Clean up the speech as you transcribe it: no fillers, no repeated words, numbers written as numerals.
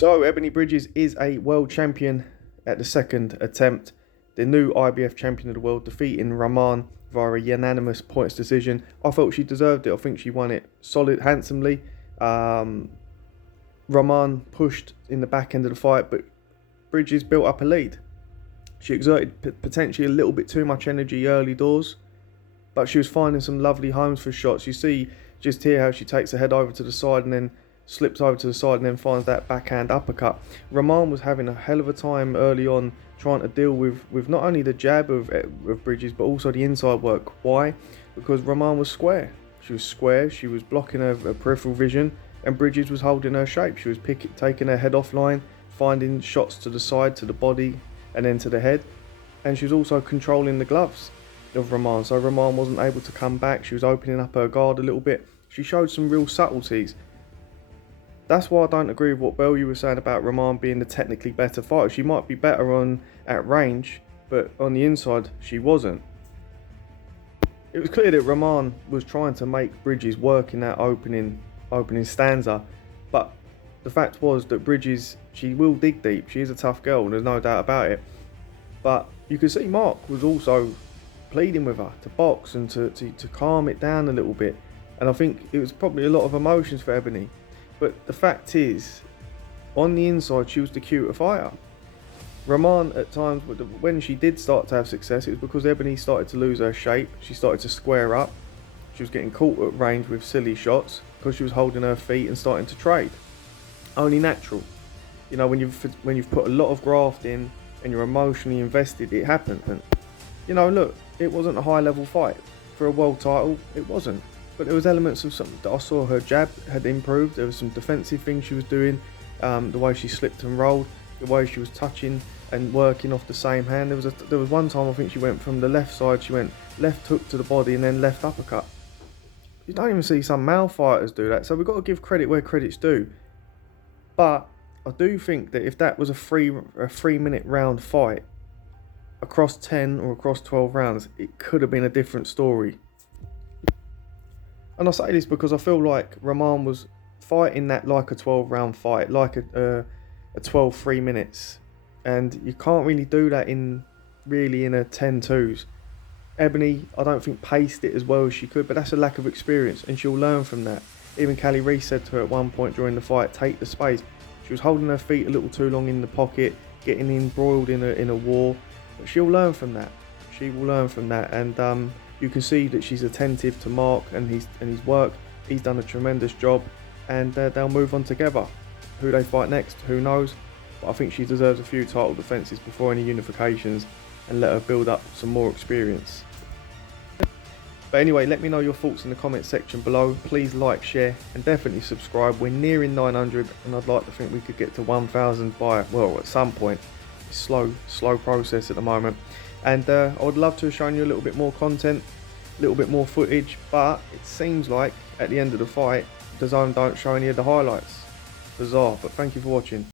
So Ebanie Bridges is a world champion at the second attempt. The new IBF champion of the world, defeating Rahman via a unanimous points decision. I felt she deserved it. I think she won it handsomely. Rahman pushed in the back end of the fight, but Bridges built up a lead. She exerted potentially a little bit too much energy early doors, but she was finding some lovely homes for shots. You see just here how she takes her head over to the side and then slips over to the side and then finds that backhand uppercut. Rahman was having a hell of a time early on trying to deal with not only the jab of Bridges but also the inside work. Why? Because Rahman was square. She was square, she was blocking her peripheral vision, and Bridges was holding her shape. She was taking her head offline, finding shots to the side, to the body and then to the head, and she was also controlling the gloves of Rahman, so Rahman wasn't able to come back. She was opening up her guard a little bit. She showed some real subtleties. That's why I don't agree with what Bellew was saying about Rahman being the technically better fighter. She might be better at range, but on the inside she wasn't. It was clear that Rahman was trying to make Bridges work in that opening stanza, but the fact was that Bridges, she will dig deep. She is a tough girl, there's no doubt about it. But you can see Mark was also pleading with her to box and to calm it down a little bit. And I think it was probably a lot of emotions for Ebanie. But the fact is, on the inside, she was the cuter fighter. Rahman, at times, when she did start to have success, it was because Ebanie started to lose her shape. She started to square up. She was getting caught at range with silly shots because she was holding her feet and starting to trade. Only natural. You know, when you've put a lot of graft in and you're emotionally invested, it happens. And, you know, look, it wasn't a high-level fight. For a world title, it wasn't. But there was elements of something that I saw. Her jab had improved. There was some defensive things she was doing. The way she slipped and rolled, the way she was touching and working off the same hand. There was one time I think she went from the left side. She went left hook to the body and then left uppercut. You don't even see some male fighters do that. So we've got to give credit where credit's due. But I do think that if that was a 3-minute round fight across 10 or across 12 rounds, it could have been a different story. And I say this because I feel like Rahman was fighting that like a 12-round fight, like a 12 3 minutes. And you can't really do that in a 10-2s. Ebanie, I don't think, paced it as well as she could, but that's a lack of experience, and she'll learn from that. Even Callie Reese said to her at one point during the fight, take the space. She was holding her feet a little too long in the pocket, getting embroiled in a war. But she'll learn from that. She will learn from that, and you can see that she's attentive to Mark and his work. He's done a tremendous job, and they'll move on together. Who they fight next, who knows? But I think she deserves a few title defences before any unifications, and let her build up some more experience. But anyway, let me know your thoughts in the comment section below. Please like, share, and definitely subscribe. We're nearing 900, and I'd like to think we could get to 1,000 by, well, at some point. It's slow process at the moment. And I would love to have shown you a little bit more content, a little bit more footage, but it seems like at the end of the fight, DAZN don't show any of the highlights. Bizarre, but thank you for watching.